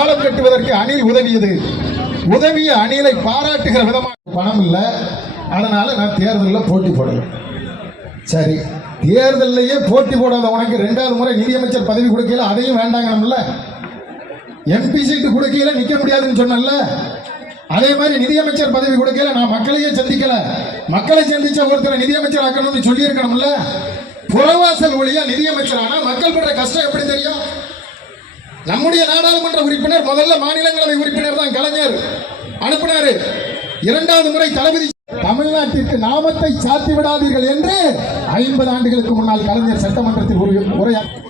பாலம் கட்டுவதற்கு அணில் உதவியது. உதவிய அணிலை பாராட்டுகிற விதமாக பணம் இல்லை, அதனால நான் தேர்தலில் போட்டி போடல. சரி, தேர்தலையே போட்டி போடாத உனக்கு 2வது முறை நிதியமைச்சர் பதவி கொடுக்கல, அதையும் வேண்டாங்கணும்ல. எம்பி சீட்டு கொடுக்கல, நிக்க முடியாதுன்னு சொன்னல. அதே மாதிரி நிதியமைச்சர் பதவி கொடுக்கல, நான் மக்களையே சந்திக்கல, மக்களை சந்திச்ச ஒருத்தரை நிதியமைச்சர் ஆக்கணும்னு சொல்லி இருக்கணும்ல. புறவாசல் ஒழியா நிதியமைச்சர் ஆனா மக்கள் படுற கஷ்டம் எப்படி தெரியும்? நம்முடைய நாடாளுமன்ற உறுப்பினர் முதல்ல மாநிலங்களவை உறுப்பினர் தான் கலைஞர் அனுப்பினாரு. 2வது முறை தளபதி தமிழ்நாட்டிற்கு நாமத்தை சாத்தி விடாதீர்கள் என்று 50 ஆண்டுகளுக்கு முன்னால் கலைஞர் சட்டமன்றத்தில் உரையாற்றினார்.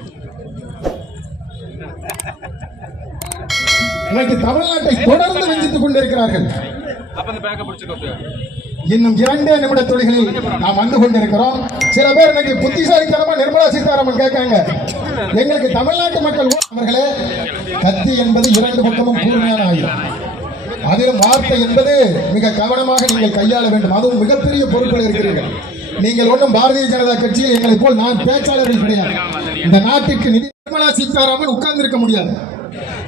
இன்னைக்கு தமிழ்நாட்டை தொடர்ந்து வஞ்சித்துக் கொண்டிருக்கிறார்கள். இன்னும் 2 நிமிட தொழில்களில் நாம் வந்து கொண்டிருக்கிறோம். சில பேர் இன்னைக்கு புத்திசாலித்தனமா நிர்மலா சீதாராமன் கேட்காங்க, எங்களுக்கு தமிழ்நாட்டு மக்கள் அவர்களே, கத்தி என்பது 2 பக்கமும் கூர்மையான ஆயுதம். அதிலும் வார்த்தை என்பது மிக கவனமாக நீங்கள் கையாள வேண்டும். அதுவும் மிகப்பெரிய பொறுப்பில் இருக்கிறீர்கள். நீங்கள் ஒன்றும் பாரதிய ஜனதா கட்சியில் எங்களை போல் நான் பேச்சாளர்கள் கிடையாது. இந்த நாட்டுக்கு நிர்மலா சீதாராமன் உட்கார்ந்து இருக்க முடியாது.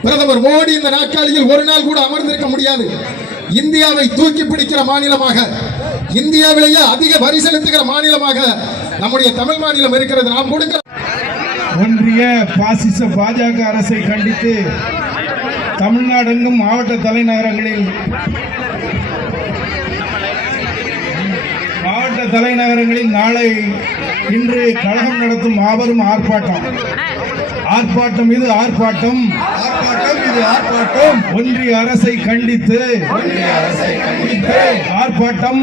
பிரதமர் மோடி இந்த நாற்காலியில் ஒரு நாள் கூட அமர்ந்திருக்க முடியாது. இந்தியாவை தூக்கி பிடிக்கிற மாநிலமாக, இந்தியாவிலேயே அதிக வரி செலுத்துகிற மாநிலமாக நம்முடைய தமிழ் மாநிலம் இருக்கிறது. நாம் கொடுக்கிற ஒன்றிய பாசிச பாஜக அரசை கண்டித்து தமிழ்நாடெங்கும் மாவட்ட தலைநகரங்களில் நாளை இன்று கழகம் நடத்தும் மாபெரும் ஆர்ப்பாட்டம். இது ஆர்ப்பாட்டம். ஒன்றிய அரசை கண்டித்து ஆர்ப்பாட்டம்.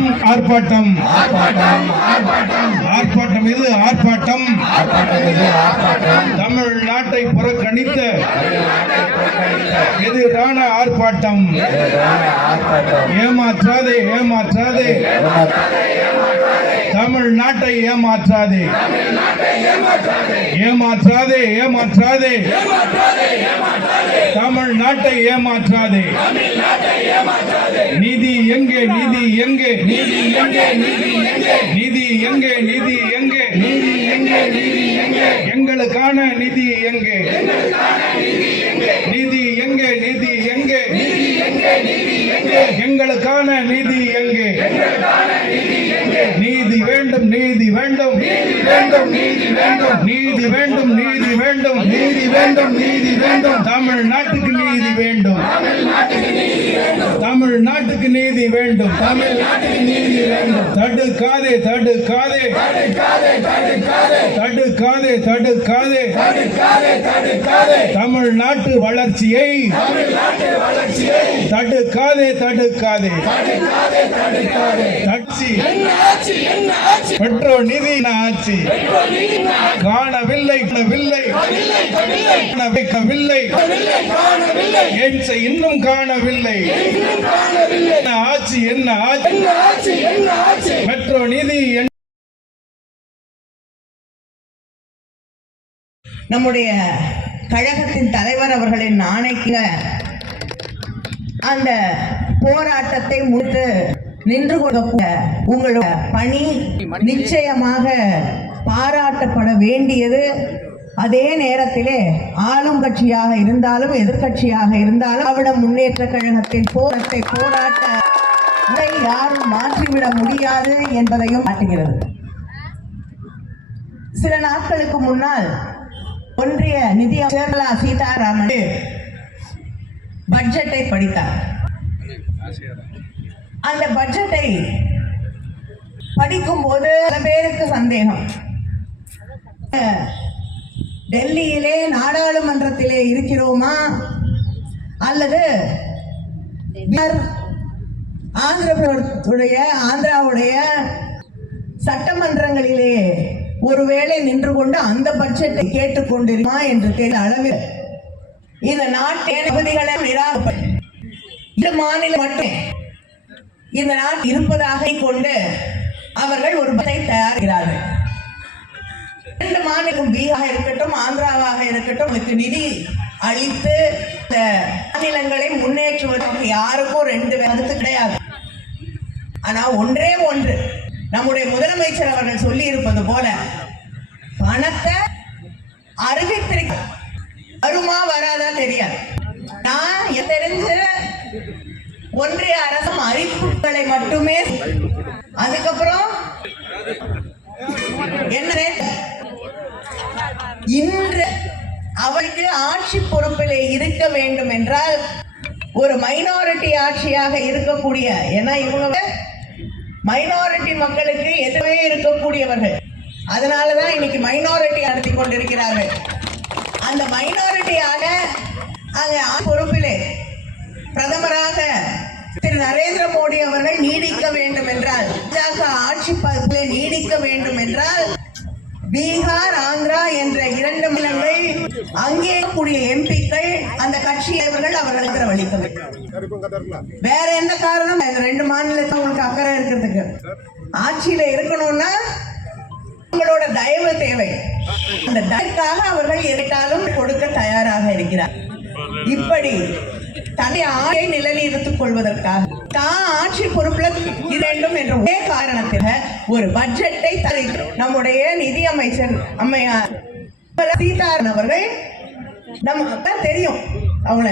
இது ஆர்ப்பாட்டம். தமிழ்நாட்டை புறக்கணித்த எதிரான ஆர்ப்பாட்டம். ஏமாற்றாதே தமிழ்நாட்டை ஏமாற்றாதே. தமிழ்நாட்டை ஏமாற்றாதே. நிதி எங்கே? எங்களுக்கான நிதி எங்கே? எங்களுக்கான நிதி எங்கே? நீதி வேண்டும். தமிழ்நாட்டுக்கு நீதி வேண்டும். தடுக்காதே. தமிழ்நாட்டு வளர்ச்சியை தடுக்காதே. பெட்ரோ நிதி ஆட்சி காணவில்லை. இன்னும் காணவில்லை. ஆட்சி என்ன ஆட்சி? பெட்ரோ நிதி. நம்முடைய கழகத்தின் தலைவர் அவர்களின் ஆணைக்கு அந்த போராட்டத்தை முடித்து நின்று கொடுக்க உங்களுடைய பணி நிச்சயமாக பாராட்டப்பட வேண்டியது. அதே நேரத்திலே ஆளும் கட்சியாக இருந்தாலும் எதிர்கட்சியாக இருந்தாலும் திராவிட முன்னேற்ற கழகத்தின் போராட்டத்தை யாரும் மாற்றிவிட முடியாது என்பதையும் காட்டுகிறது. சில நாட்களுக்கு முன்னால் ஒன்றிய நிதியமைச்சர் நிர்மலா சீதாராமன் பட்ஜெட்டை படித்தார். அந்த பட்ஜெட்டை படிக்கும் போது சில பேருக்கு சந்தேகம், டெல்லியிலே நாடாளுமன்றத்திலே இருக்கிறோமா அல்லது ஆந்திராவுடைய சட்டமன்றங்களிலே ஒருவேளை நின்று கொண்டு அந்த பட்ஜெட்டை கேட்டுக்கொண்டிருமா என்று தெரிய அளவில் இந்த நாட்டின் பகுதிகளை நிராகரிக்கப்பட்ட இந்த மாநிலம் மட்டும் இந்த நாட்டு இருப்பதாக கொண்டு அவர்கள் ஒரு பட்ஜெட்டை தயாரிக்கிறார்கள். 2 மாநிலம் பீகாராக இருக்கட்டும் ஆந்திராவாக இருக்கட்டும் உங்களுக்கு நிதி அளித்து மாநிலங்களை முன்னேற்றுவதற்கு யாருக்கும் 2 கருத்து கிடையாது. ஆனா ஒன்றே ஒன்று, நம்முடைய முதலமைச்சர் அவர்கள் சொல்லி இருப்பது போல பணத்தை அறிவித்திருக்க வருமா வராதா தெரியாது. நான் தெரிஞ்சு ஒன்றிய அரசும் அறிவிப்புகளை மட்டுமே, அதுக்கப்புறம் என்ன இன்று அவருக்கு ஆட்சி பொறுப்பில் இருக்க வேண்டும் என்றால் ஒரு மைனாரிட்டி ஆட்சியாக இருக்கக்கூடிய, ஏன்னா இவங்க மைனாரிட்டி மக்களுக்கு எதிரே இருக்கக்கூடியவர்கள், அதனாலதான் இன்னைக்கு மைனாரிட்டி நடத்தி கொண்டிருக்கிறார்கள். அந்த மைனாரிட்டியாக அங்க பொறுப்பிலே பிரதமராக திரு நரேந்திர மோடி அவர்கள் நீடிக்க வேண்டும் என்றால், பாஜக ஆட்சி பதவியிலே நீடிக்க வேண்டும் என்றால் பீகார், ஆந்திரா என்ற 2 மாநிலங்கள் அங்கே கூடிய எம்பிக்கள் அந்த கட்சி அவர்களுக்கு வலிக்க வேண்டும். வேற எந்த காரணம்? இந்த 2 மாநிலத்தில் உங்களுக்கு அக்கறை இருக்கிறதுக்கு, ஆட்சியில இருக்கணும்னா உங்களோட தயவு தேவை. அந்த தயவுக்காக அவர்கள் எதிர்த்தாலும் கொடுக்க தயாராக இருக்கிறார். இப்படி தன்னை ஆட்சியை நிலைநிறுத்திக் கொள்வதற்காக தான் ஆட்சி பொறுப்புல வேண்டும் என்ற ஒரே காரணத்திற்கு ஒரு பட்ஜெட்டை நம்முடைய நிதி அமைச்சர் அம்மையார் சீதாராமன் அவர்கள், நமக்கு தெரியும் அவங்கள,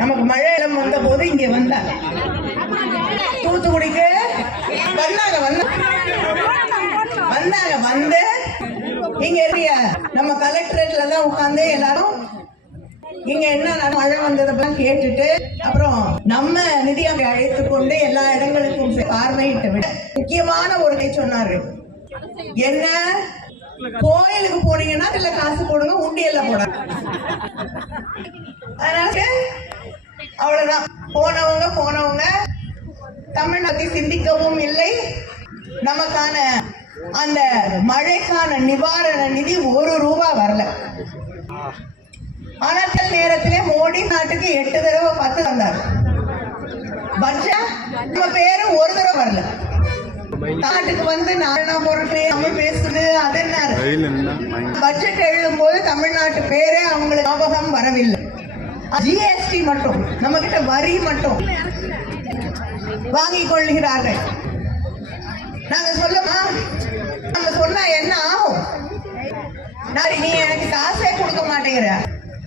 நமக்கு மழை இடம் வந்த போது இங்க வந்தாங்க, தூத்துக்குடிக்கு வந்தாங்க வந்து இங்க நம்ம கலெக்டரேட்ல தான் உட்கார்ந்து எல்லாரும் இங்க என்ன மழை வந்ததெல்லாம் கேட்டுட்டு, அப்புறம் நம்ம நிதியை அழைத்து கொண்டு எல்லா இடங்களுக்கும் பார்வையிட்டு விட முக்கியமான ஒரு சொன்னார்கள். என்ன, கோயிலுக்கு போனீங்கன்னா இல்ல காசு போடுங்க, உண்டியல்ல போட. அதனால அவ்வளவுதான், போனவங்க தமிழ்நாட்டை சிந்திக்கவும் இல்லை. நமக்கான அந்த மழைக்கான நிவாரண நிதி 1 ரூபா வரல. ஆனால் நேரத்திலே மோடி நாட்டுக்கு 8 தடவை 10 வந்தார். பட்ஜெட் நம்ம பேரு 1 தடவை வரல. நாட்டுக்கு வந்து நானா பொருட்களே தமிழ் பேசுது, அது என்ன பட்ஜெட் எழுதும் போது தமிழ்நாட்டு பேரே அவங்களுக்கு ஞாபகம் வரவில்லை. ஜிஎஸ்டி மட்டும், நம்ம கிட்ட வரி மட்டும் வாங்கிக் கொள்கிறார்கள். நாங்க சொல்லுமா, நம்ம சொன்னா என்ன ஆகும்? நீ எனக்கு காசே கொடுக்க மாட்டேங்கிற,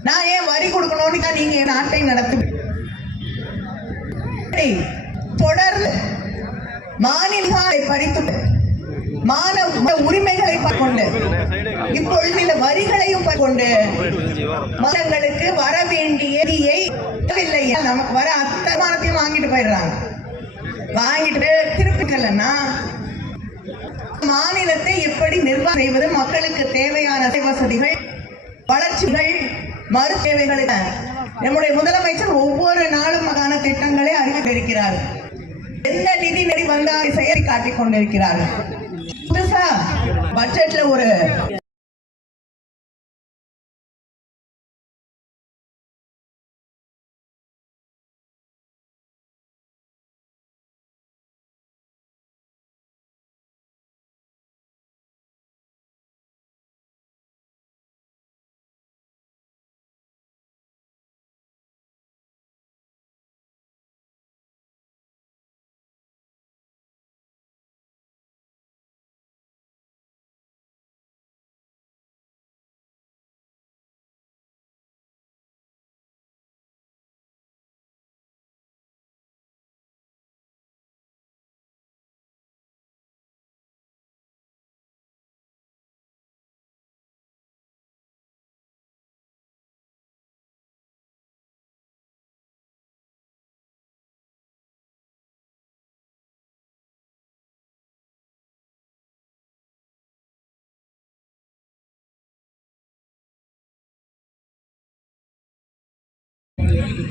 நான் ஏன் வரி கொடுக்கணும்னு நீங்க நாட்டை நடத்து. தொடர்ந்து மாநிலங்களை பறித்து மாணவ உரிமைகளை கொண்டு இப்பொழுது இந்த வரிகளையும் கொண்டு மதங்களுக்கு வர வேண்டிய நமக்கு வர அத்தமானத்தையும் வாங்கிட்டு போயிடுறாங்க. வாங்கிட்டு திருப்பிக்கலன்னா மாநிலத்தை எப்படி நிர்வாகம் செய்வது, மக்களுக்கு தேவையான வசதிகள், வளர்ச்சிகள், மறு தேவைகளுக்கு நம்முடைய முதலமைச்சர் ஒவ்வொரு நாளும் மகான திட்டங்களை அறிவித்திருக்கிறார். எந்த நிதி நெறி வந்தால் செயலை காட்டிக் கொண்டிருக்கிறார்கள். புதுசா பட்ஜெட்ல ஒரு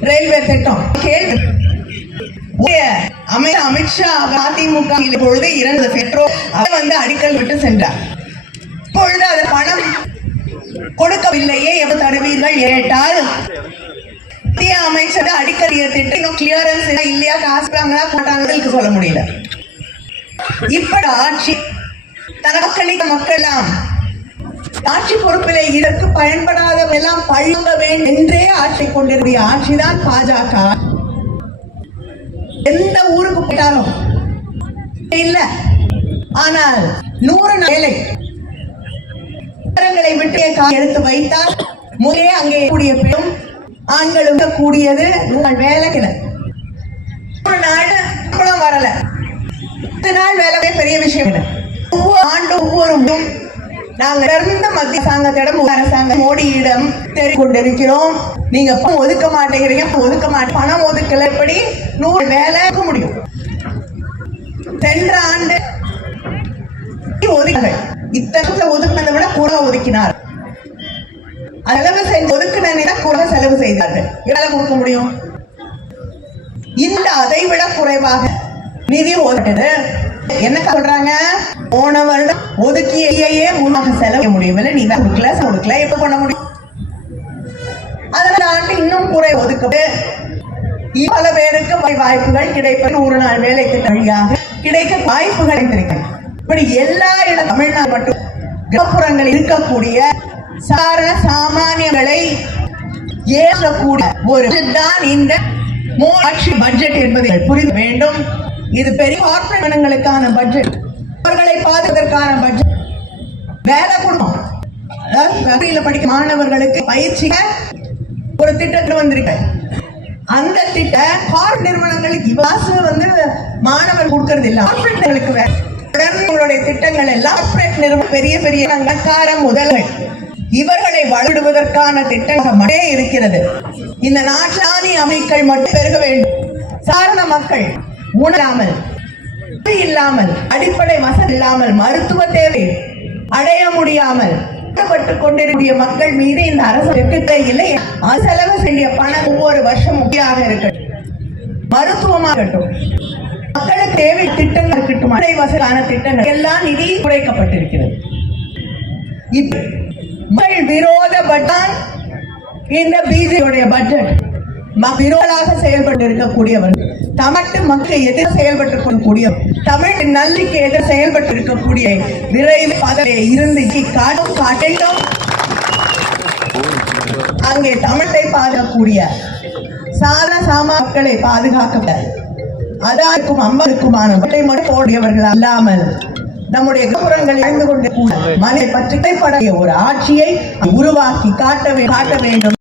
ரயில்வே திட்டம் அமைச்சர் அமித்ஷா அதிமுக பொழுது 2 பெட்ரோல் வந்து அடிக்கல் விட்டு சென்றார். இப்பொழுது அது பணம் கொடுக்கவில்லையே, எப்ப தருவீர்கள் கேட்டால் மத்திய அமைச்சர் அடிக்கல் திட்டம் இன்னும் கிளியரன்ஸ் இல்லையா, காசு வாங்கினா போட்டாங்க சொல்ல முடியல. இப்ப ஆட்சி தனக்களிக்க மக்களாம் ஆட்சி பொறுப்பிலே இதற்கு பயன்படாதவெல்லாம் பழுங்க வேண்டும் என்றே ஆட்சி கொண்டிருக்கிற ஆட்சிதான் பாஜக. எந்த ஊருக்கு போயிட்டாலும் இல்ல, ஆனால் 100 வேலை விட்டு எடுத்து வைத்தால் முதலே அங்கே கூடிய பெரும் ஆண்களும் கூடியது உங்கள் வேலைக்கு ஒரு நாள் சம்பளம் வரல, 10 நாள் வேலை பெரிய விஷயம் இல்லை. ஒவ்வொரு ஆண்டு ஒவ்வொரு நாங்கள் தொடர்ந்து மத்திய அரசாங்கத்திடம் அரசாங்கம் மோடியிடம் தெரிவித்துக் கொண்டிருக்கிறோம். நீங்க பணம் ஒதுக்க மாட்டேங்கிறீங்க, பணம் ஒதுக்கல, எப்படி 100 வேலை இருக்க முடியும்? சென்ற ஆண்டு இத்தனை ஒதுக்கினதை விட கூட ஒதுக்கினார். செலவு செஞ்சு ஒதுக்கின கூட செலவு செய்தார்கள். எவ்வளவு கொடுக்க முடியும்? இந்த அதை விட குறைவாக நிதி ஒதுக்கினது என்ன சொல்றாங்க? போன வருடம் ஒதுக்கியே முன்னாக செலவு முடியவில்லை, நீ கொடுக்கல எப்ப பண்ண முடியும்? அதனால ஆண்டு இன்னும் குறை ஒதுக்க பல பேருக்கு வாய்ப்புகள் கிடைப்பது 100 நாள் வேலை திட்ட வழியாக கிடைக்க வாய்ப்புகள் இருக்கிறது. இப்படி எல்லா இடம் தமிழ்நாடு மட்டும் கிராமப்புறங்களில் இருக்கக்கூடிய சாமானியர்களை ஏற்றக்கூடிய ஒரு தான் இந்த ஆட்சி பட்ஜெட் என்பதை புரிந்து வேண்டும். இது பெரிய கார்ப்பரேட்டுகளுக்கான பட்ஜெட், அவர்களை பாதுகாப்பதற்கான பட்ஜெட். வேலை கொடுக்கும் கல்வியில படிக்க மாணவர்களுக்கு பயிற்சி ஒரு திட்டத்தில் வந்திருக்கு. அந்த திட்ட கார்ப்பரேட் நிறுவனங்களுக்கு வாசு மாணவர் கொடுக்கறது இல்லை, கார்ப்பரேட்டுகளுக்கு வேலை. உங்களுடைய திட்டங்கள் எல்லாம் கார்ப்பரேட் நிறுவனம் பெரிய பெரிய முதல்கள் இவர்களை வளர்வதற்கான திட்டங்கள் மட்டுமே இருக்கிறது. இந்த நாட்டாணி அமைக்கள் மட்டும் பெருக வேண்டும். சாதாரண மக்கள் உணராமல் இல்லாமல் அடிப்படை வசதி இல்லாமல் மருத்துவ தேவை அடைய முடியாமல் கொண்டிருக்கிற மக்கள் மீது இந்த அரசு இல்லை. செலவு செய்ய பணம் ஒவ்வொரு வருஷம் முக்கியமாக இருக்கட்டும், மருத்துவமாக இருக்கட்டும், மக்களுக்கு தேவை திட்டங்கள் இருக்கட்டும், அடை வசதியான திட்டங்கள் எல்லாம் நிதி குறைக்கப்பட்டிருக்கிறது. மக்கள் விரோத பட்ஜெட் இந்த பிஜேபியுடைய பட்ஜெட் விரோதமாக செயல்பட்டு இருக்கக்கூடியவர்கள், தமிழ் மக்கள் எதிர் செயல்பட்டுக் கொள்ளக்கூடிய, தமிழ் நல்லிக்கு எதிர் செயல்பட்டு இருக்கக்கூடிய விரைவு பதவியை இருந்து காட்டும் அங்கே தமிழை பாதுகாக்கக்கூடிய சாதாரண மக்களை பாதுகாக்க அதாருக்கும் அம்பருக்குமான மட்டை மட்டும் போடியவர்கள் அல்லாமல் நம்முடைய கிராமப்புறங்களில் வாழ்ந்து கொண்டு கூட மனை பற்றி ஒரு ஆட்சியை உருவாக்கி காட்ட வேண்டும்.